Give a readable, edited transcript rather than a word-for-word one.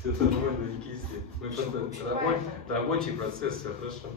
Все нормально, не кисли. Мы просто рабочий процесс, все хорошо.